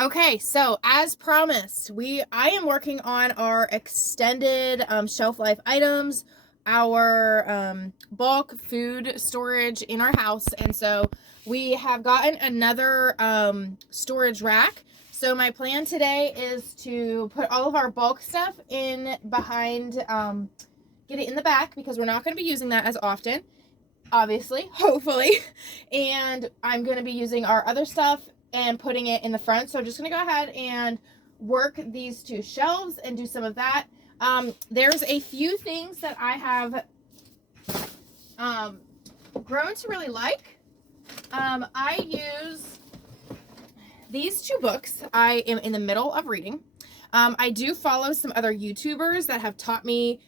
Okay, so as promised, I am working on our extended shelf life items, our bulk food storage in our house, and so we have gotten another storage rack. So my plan today is to put all of our bulk stuff in behind, get it in the back because we're not going to be using that as often, obviously, hopefully, and I'm going to be using our other stuff and putting it in the front. So I'm just going to go ahead and work these two shelves and do some of that. There's a few things that I have grown to really like. I use these two books I am in the middle of reading. I do follow some other YouTubers that have taught me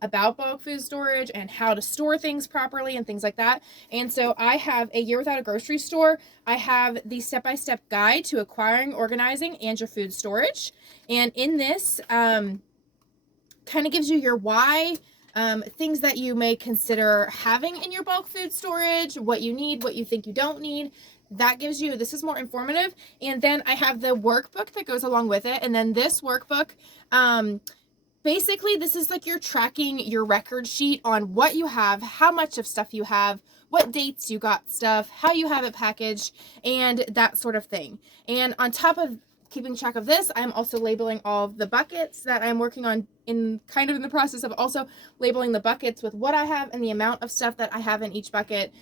about bulk food storage and how to store things properly and things like that. And so I have A Year Without a Grocery Store. I have the step-by-step guide to acquiring, organizing, and your food storage. And in this, kind of gives you your why, things that you may consider having in your bulk food storage, what you need, what you think you don't need. That gives you, this is more informative. And then I have the workbook that goes along with it. And then this workbook, basically, this is like you're tracking your record sheet on what you have, how much of stuff you have, what dates you got stuff, how you have it packaged, and that sort of thing. And on top of keeping track of this, I'm also labeling all of the buckets that I'm working on in the process of also labeling the buckets with what I have and the amount of stuff that I have in each bucket,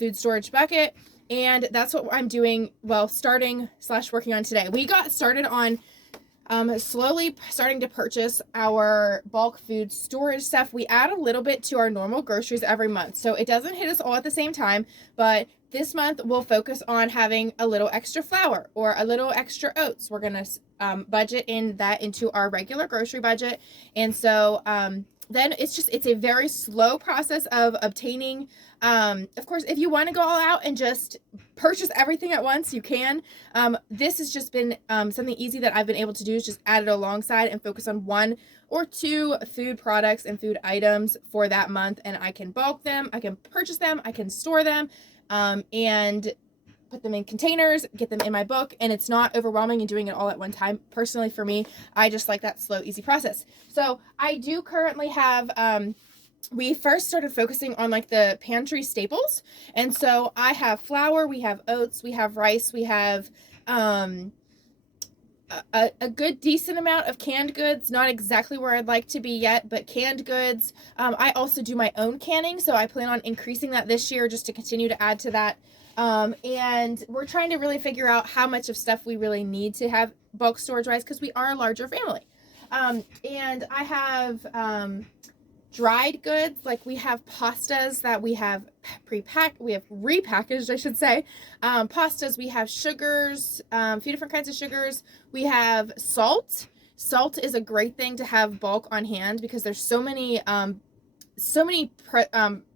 food storage bucket. And that's what I'm doing, well, starting/working on today. We got started on slowly starting to purchase our bulk food storage stuff. We add a little bit to our normal groceries every month, so it doesn't hit us all at the same time, but this month we'll focus on having a little extra flour or a little extra oats. We're going to budget in that into our regular grocery budget. And so then it's a very slow process of obtaining. Of course, if you want to go all out and just purchase everything at once, you can. This has just been something easy that I've been able to do, is just add it alongside and focus on 1 or 2 food products and food items for that month. And I can bulk them, I can purchase them, I can store them, and put them in containers, get them in my book, and it's not overwhelming and doing it all at one time. Personally, for me, I just like that slow, easy process. So I do currently have, we first started focusing on like the pantry staples. And so I have flour, we have oats, we have rice, we have a good decent amount of canned goods, not exactly where I'd like to be yet, but canned goods. I also do my own canning, so I plan on increasing that this year just to continue to add to that. And we're trying to really figure out how much of stuff we really need to have bulk storage wise, because we are a larger family. And I have dried goods, like we have pastas that we have we have repackaged, I should say. Pastas, we have sugars, a few different kinds of sugars. We have salt. Salt is a great thing to have bulk on hand because there's so many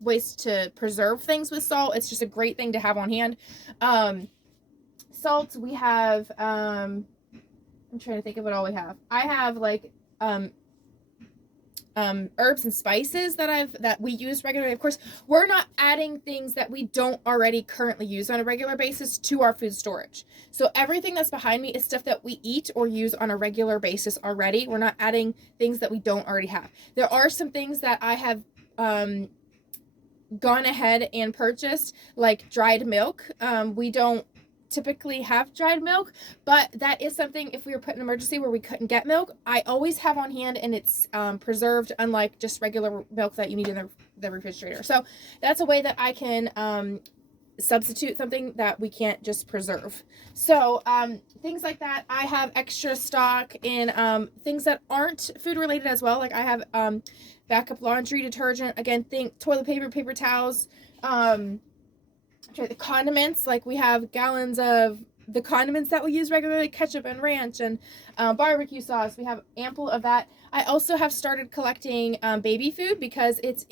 ways to preserve things with salt. It's just a great thing to have on hand. Salt, we have, I'm trying to think of what all we have. I have like, herbs and spices that we use regularly. Of course, we're not adding things that we don't already currently use on a regular basis to our food storage. So everything that's behind me is stuff that we eat or use on a regular basis already. We're not adding things that we don't already have. There are some things that I have gone ahead and purchased, like dried milk. We don't typically have dried milk, but that is something, if we were put in an emergency where we couldn't get milk, I always have on hand, and it's preserved, unlike just regular milk that you need in the refrigerator. So that's a way that I can substitute something that we can't just preserve. So things like that. I have extra stock in things that aren't food related as well. Like I have backup laundry detergent, again, think toilet paper, paper towels, the condiments, like we have gallons of the condiments that we use regularly, ketchup and ranch and barbecue sauce. We have ample of that. I also have started collecting baby food because it's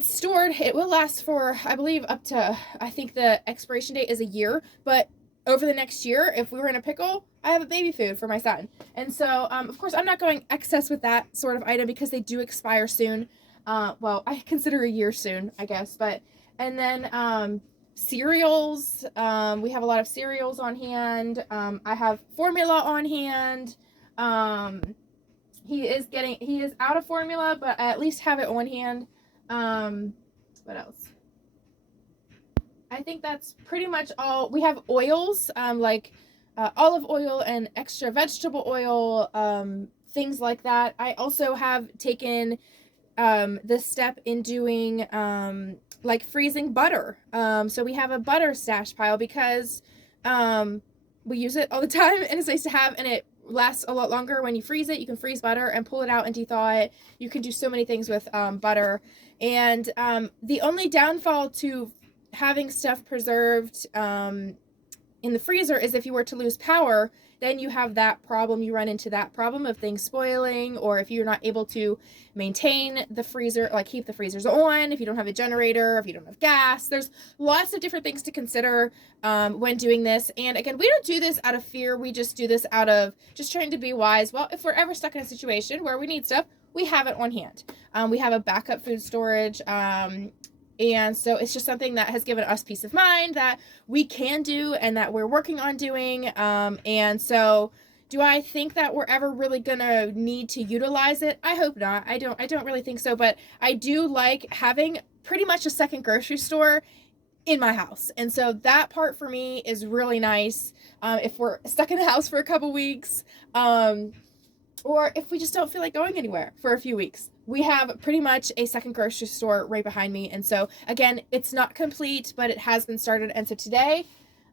stored. It will last for, I believe, up to, I think the expiration date is a year, but over the next year, if we were in a pickle, I have a baby food for my son. And so, of course, I'm not going excess with that sort of item because they do expire soon. Well, I consider a year soon, I guess, and then cereals. We have a lot of cereals on hand. I have formula on hand. He is out of formula, but I at least have it on hand. What else? I think that's pretty much all. We have oils, like olive oil and extra vegetable oil, things like that. I also have taken this step in doing like freezing butter. So we have a butter stash pile because we use it all the time, and it's nice to have, and it lasts a lot longer when you freeze it. You can freeze butter and pull it out and thaw it. You can do so many things with butter. And the only downfall to having stuff preserved in the freezer is if you were to lose power, then you have that problem. You run into that problem of things spoiling, or if you're not able to maintain the freezer, like keep the freezers on, if you don't have a generator, if you don't have gas. There's lots of different things to consider when doing this. And again, we don't do this out of fear. We just do this out of just trying to be wise. Well, if we're ever stuck in a situation where we need stuff, we have it on hand. We have a backup food storage. And so it's just something that has given us peace of mind that we can do and that we're working on doing. And so do I think that we're ever really going to need to utilize it? I hope not. I don't really think so, but I do like having pretty much a second grocery store in my house. And so that part for me is really nice. If we're stuck in the house for a couple weeks, or if we just don't feel like going anywhere for a few weeks, we have pretty much a second grocery store right behind me. And so again, it's not complete, but it has been started. And so today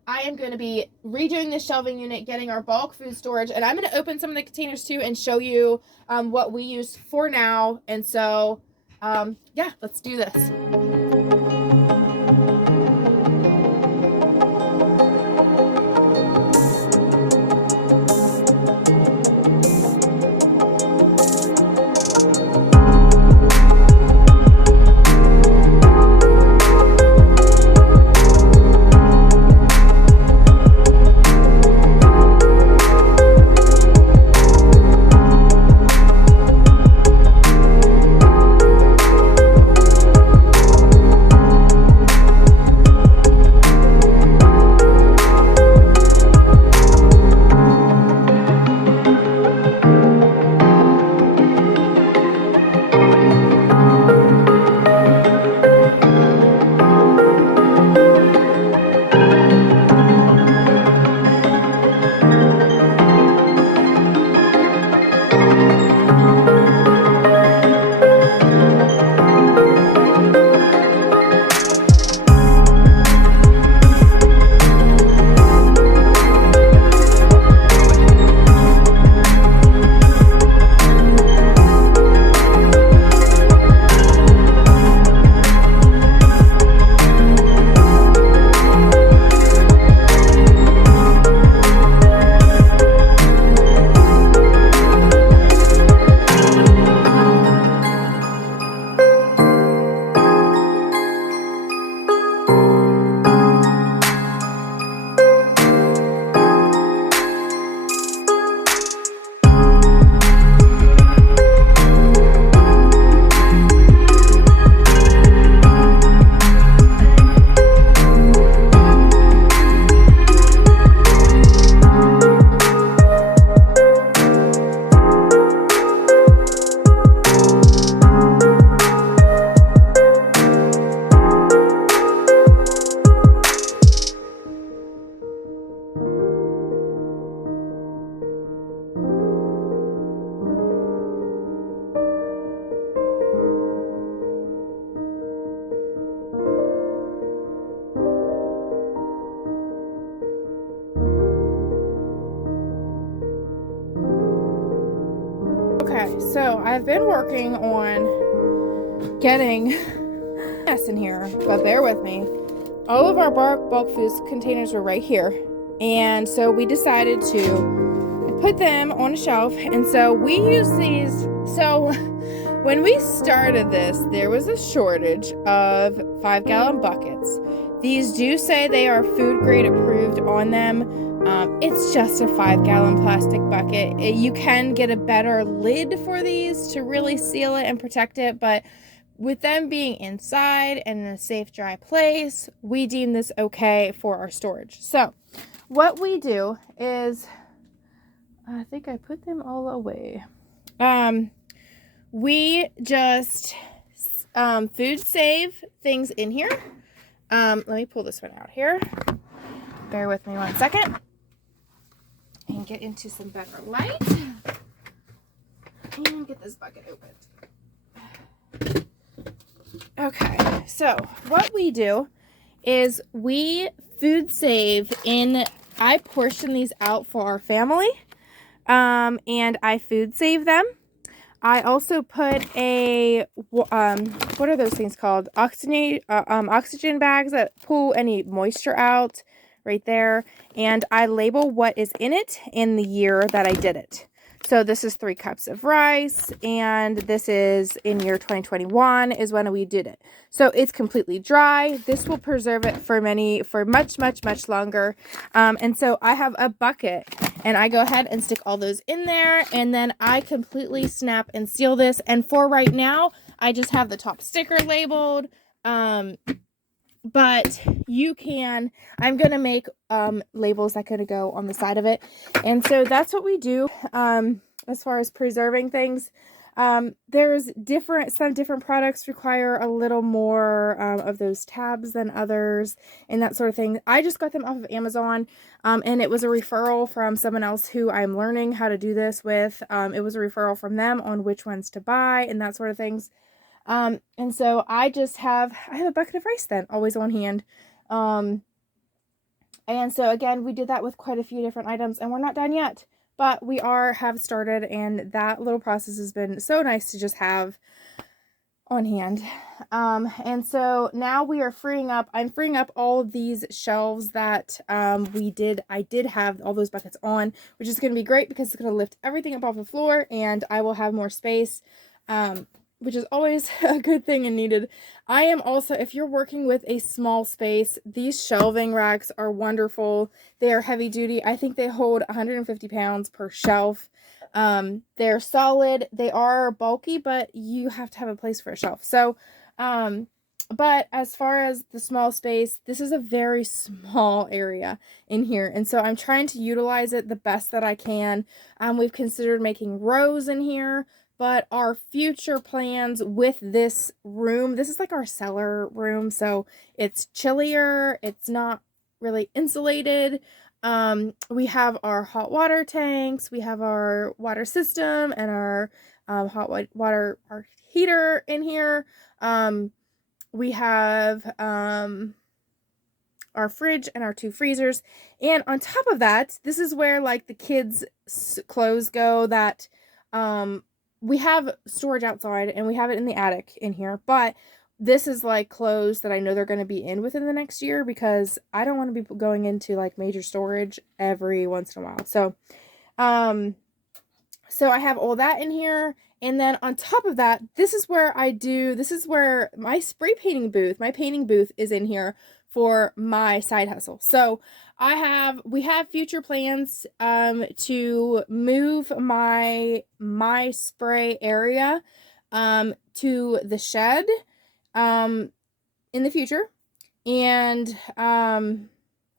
I am going to be redoing this shelving unit, getting our bulk food storage, and I'm going to open some of the containers too and show you what we use for now. And so, yeah, let's do this. Okay, so I've been working on getting mess in here, but bear with me. All of our bulk foods containers were right here, and so we decided to put them on a shelf. And so we use these. So when we started this, there was a shortage of 5-gallon buckets. These do say they are food grade approved on them. It's just a 5-gallon plastic bucket. You can get a better lid for these to really seal it and protect it, but with them being inside and in a safe, dry place, we deem this okay for our storage. So what we do is, I think I put them all away. We just food save things in here. Let me pull this one out here. Bear with me 1 second. And get into some better light. And get this bucket opened. Okay, so what we do is we food save in, I portion these out for our family, and I food save them. I also put a, what are those things called? Oxygen bags that pull any moisture out right there. And I label what is in it and the year that I did it. So this is 3 cups of rice, and this is in year 2021 is when we did it. So it's completely dry. This will preserve it for much, much, much longer. And so I have a bucket, and I go ahead and stick all those in there, and then I completely snap and seal this. And for right now, I just have the top sticker labeled. But you can, I'm going to make labels that could go on the side of it. And so that's what we do as far as preserving things. There's some different products require a little more of those tabs than others and that sort of thing. I just got them off of Amazon, and it was a referral from someone else who I'm learning how to do this with. It was a referral from them on which ones to buy and that sort of things. And so I have a bucket of rice then always on hand. And so again, we did that with quite a few different items, and we're not done yet, but we have started, and that little process has been so nice to just have on hand. And so now we are I'm freeing up all of these shelves that, I did have all those buckets on, which is going to be great because it's going to lift everything up off the floor, and I will have more space, which is always a good thing and needed. I am also, if you're working with a small space, these shelving racks are wonderful. They are heavy duty. I think they hold 150 pounds per shelf. They're solid. They are bulky, but you have to have a place for a shelf. So, but as far as the small space, this is a very small area in here. And so I'm trying to utilize it the best that I can. We've considered making rows in here. But our future plans with this room, this is like our cellar room, so it's chillier, it's not really insulated. We have our hot water tanks, we have our water system and our hot water, our heater in here. We have our fridge and our 2 freezers. And on top of that, this is where like the kids' clothes go that we have storage outside, and we have it in the attic in here, but this is like clothes that I know they're going to be in within the next year because I don't want to be going into like major storage every once in a while. So, so I have all that in here. And then on top of that, this is where my spray painting booth, my painting booth is in here for my side hustle. So we have future plans to move my spray area to the shed in the future. And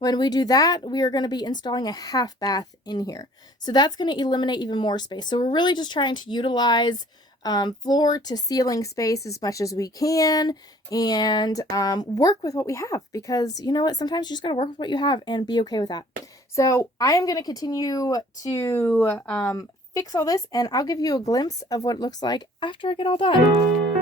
when we do that, we are going to be installing a half bath in here. So that's going to eliminate even more space. So we're really just trying to utilize floor to ceiling space as much as we can, and work with what we have, because you know what, sometimes you just got to work with what you have and be okay with that. So I am going to continue to fix all this, and I'll give you a glimpse of what it looks like after I get all done.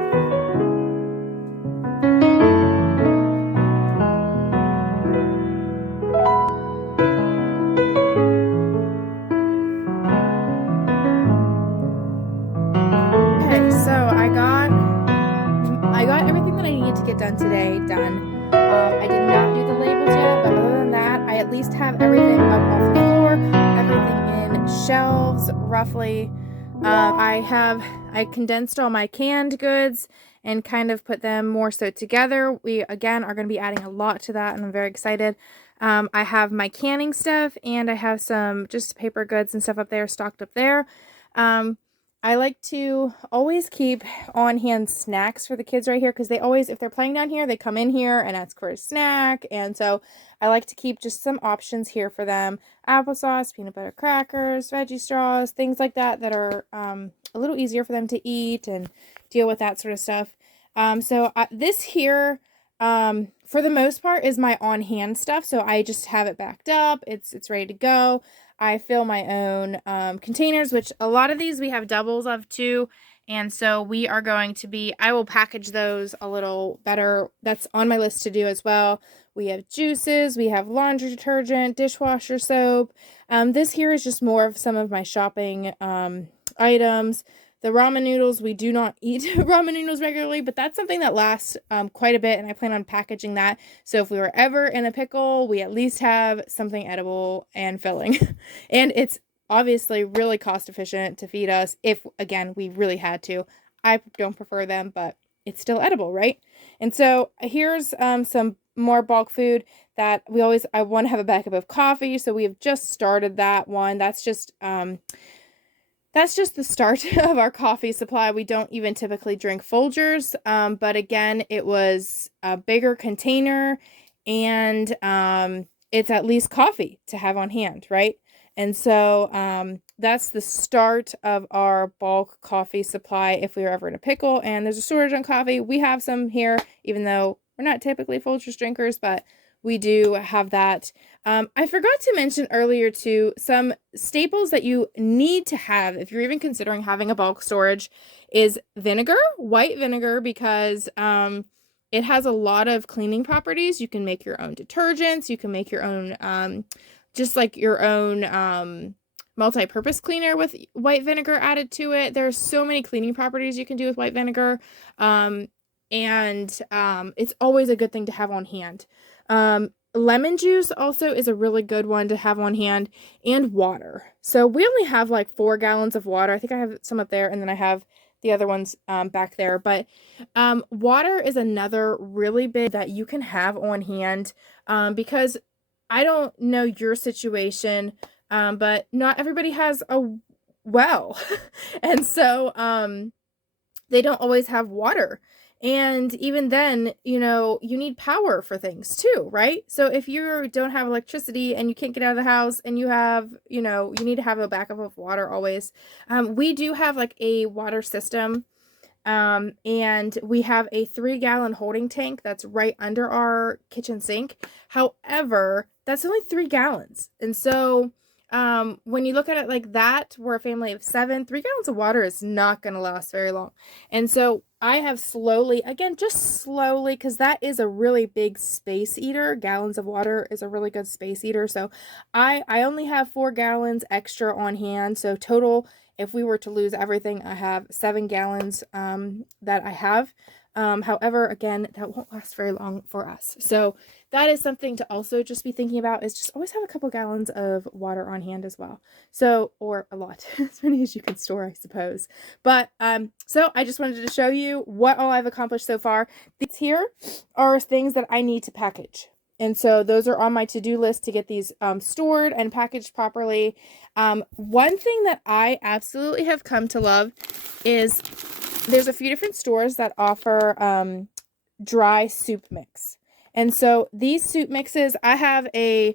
I got everything that I needed to get done today done. I did not do the labels yet, but other than that, I at least have everything up off the floor, everything in shelves roughly. I condensed all my canned goods and kind of put them more so together. We again are going to be adding a lot to that, and I'm very excited. I have my canning stuff, and I have some just paper goods and stuff up there stocked up there. I like to always keep on-hand snacks for the kids right here because they always, if they're playing down here, they come in here and ask for a snack. And so I like to keep just some options here for them. Applesauce, peanut butter crackers, veggie straws, things like that that are a little easier for them to eat and deal with that sort of stuff. This here, for the most part, is my on-hand stuff. So I just have it backed up. It's ready to go. I fill my own containers, which a lot of these we have doubles of too. And so we are going to be, I will package those a little better. That's on my list to do as well. We have juices, we have laundry detergent, dishwasher soap. This here is just more of some of my shopping items. The ramen noodles, we do not eat ramen noodles regularly, but that's something that lasts quite a bit, and I plan on packaging that. So if we were ever in a pickle, we at least have something edible and filling. And it's obviously really cost efficient to feed us if, again, we really had to. I don't prefer them, but it's still edible, right? And so here's some more bulk food that I want to have a backup of coffee. So we have just started that one. That's just the start of our coffee supply. We don't even typically drink Folgers, but again, it was a bigger container, and it's at least coffee to have on hand, right? And so that's the start of our bulk coffee supply if we were ever in a pickle. And there's a storage on coffee. We have some here, even though we're not typically Folgers drinkers, but we do have that. I forgot to mention earlier too, some staples that you need to have if you're even considering having a bulk storage is vinegar, white vinegar, because it has a lot of cleaning properties. You can make your own detergents. You can make your own, just like your own multi-purpose cleaner with white vinegar added to it. There's so many cleaning properties you can do with white vinegar. And it's always a good thing to have on hand. Lemon juice also is a really good one to have on hand, and water. So we only have like 4 gallons of water. I think I have some up there, and then I have the other ones back there. But water is another really big that you can have on hand because I don't know your situation, but not everybody has a well. And so they don't always have water. And even then, you need power for things too, right? So if you don't have electricity and you can't get out of the house and you have, you need to have a backup of water always. We do have like a water system, and we have a 3-gallon holding tank that's right under our kitchen sink. However, that's only 3 gallons. And so when you look at it like that, we're a family of 7, 3 gallons of water is not going to last very long. And so I have slowly, because that is a really big space eater. Gallons of water is a really good space eater. So I only have 4 gallons extra on hand. So total, if we were to lose everything, I have 7 gallons that I have. However, again, that won't last very long for us. So that is something to also just be thinking about, is just always have a couple gallons of water on hand as well. So, or a lot, as many as you can store, I suppose. But, so I just wanted to show you what all I've accomplished so far. These here are things that I need to package. And so those are on my to-do list to get these stored and packaged properly. One thing that I absolutely have come to love is there's a few different stores that offer dry soup mix. And so these soup mixes, I have a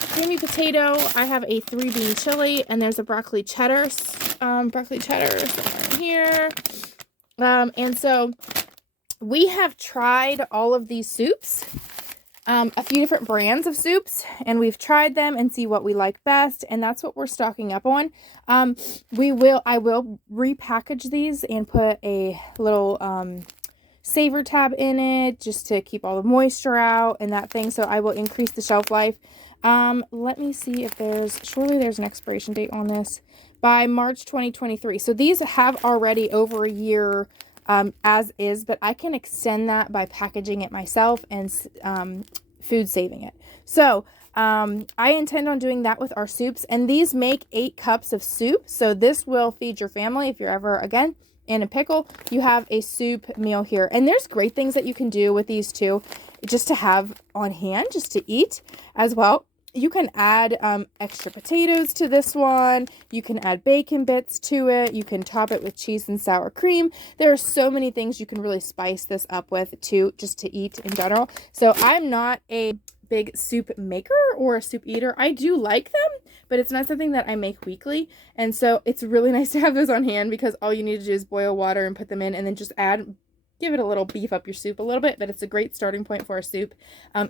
creamy potato, I have a 3-bean chili, and there's a broccoli cheddar somewhere in here. And so we have tried all of these soups, a few different brands of soups, and we've tried them and see what we like best, and that's what we're stocking up on. I will repackage these and put a little savor tab in it just to keep all the moisture out and that thing, so I will increase the shelf life. Let me see if surely there's an expiration date on this. By March 2023. So these have already over a year as is, but I can extend that by packaging it myself and food saving it. So I intend on doing that with our soups, and these make 8 cups of soup. So this will feed your family if you're ever, again, in a pickle. You have a soup meal here, and there's great things that you can do with these too, just to have on hand, just to eat as well. you can add extra potatoes to this one. You can add bacon bits to it. You can top it with cheese and sour cream. There are so many things you can really spice this up with too, just to eat in general. So I'm not a big soup maker or a soup eater. I do like them, but it's not something that I make weekly. And so it's really nice to have those on hand, because all you need to do is boil water and put them in, and then just give it a little, beef up your soup a little bit. But it's a great starting point for a soup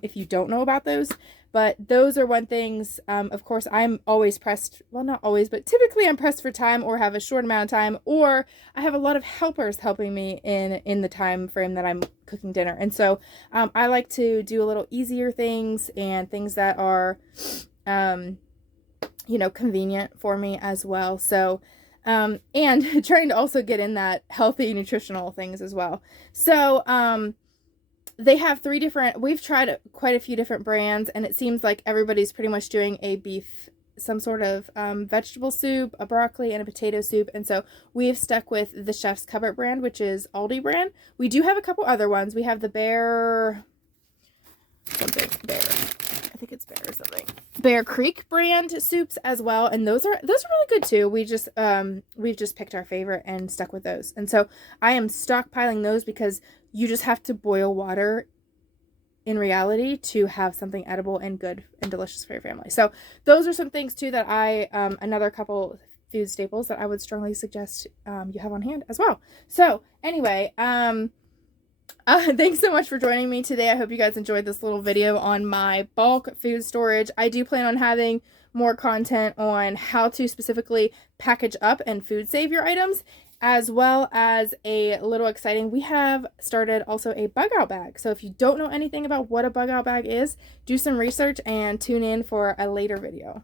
if you don't know about those. But those are one things. Of course, I'm always pressed. Well, not always, but typically I'm pressed for time, or have a short amount of time, or I have a lot of helpers helping me in the time frame that I'm cooking dinner. And so I like to do a little easier things, and things that are, you know, convenient for me as well. So, and trying to also get in that healthy nutritional things as well. So, they have we've tried quite a few different brands, and it seems like everybody's pretty much doing a beef, some sort of vegetable soup, a broccoli, and a potato soup. And so we've stuck with the Chef's Cupboard brand, which is Aldi brand. We do have a couple other ones. We have the Bear, I think it's Bear or something. Bear Creek brand soups as well, and those are really good too. We've just picked our favorite and stuck with those. And so I am stockpiling those, because you just have to boil water in reality to have something edible and good and delicious for your family. So those are some things too that I another couple food staples that I would strongly suggest you have on hand as well. So anyway, thanks so much for joining me today. I hope you guys enjoyed this little video on my bulk food storage. I do plan on having more content on how to specifically package up and food save your items, as well as a little exciting, we have started also a bug out bag. So if you don't know anything about what a bug out bag is, do some research and tune in for a later video.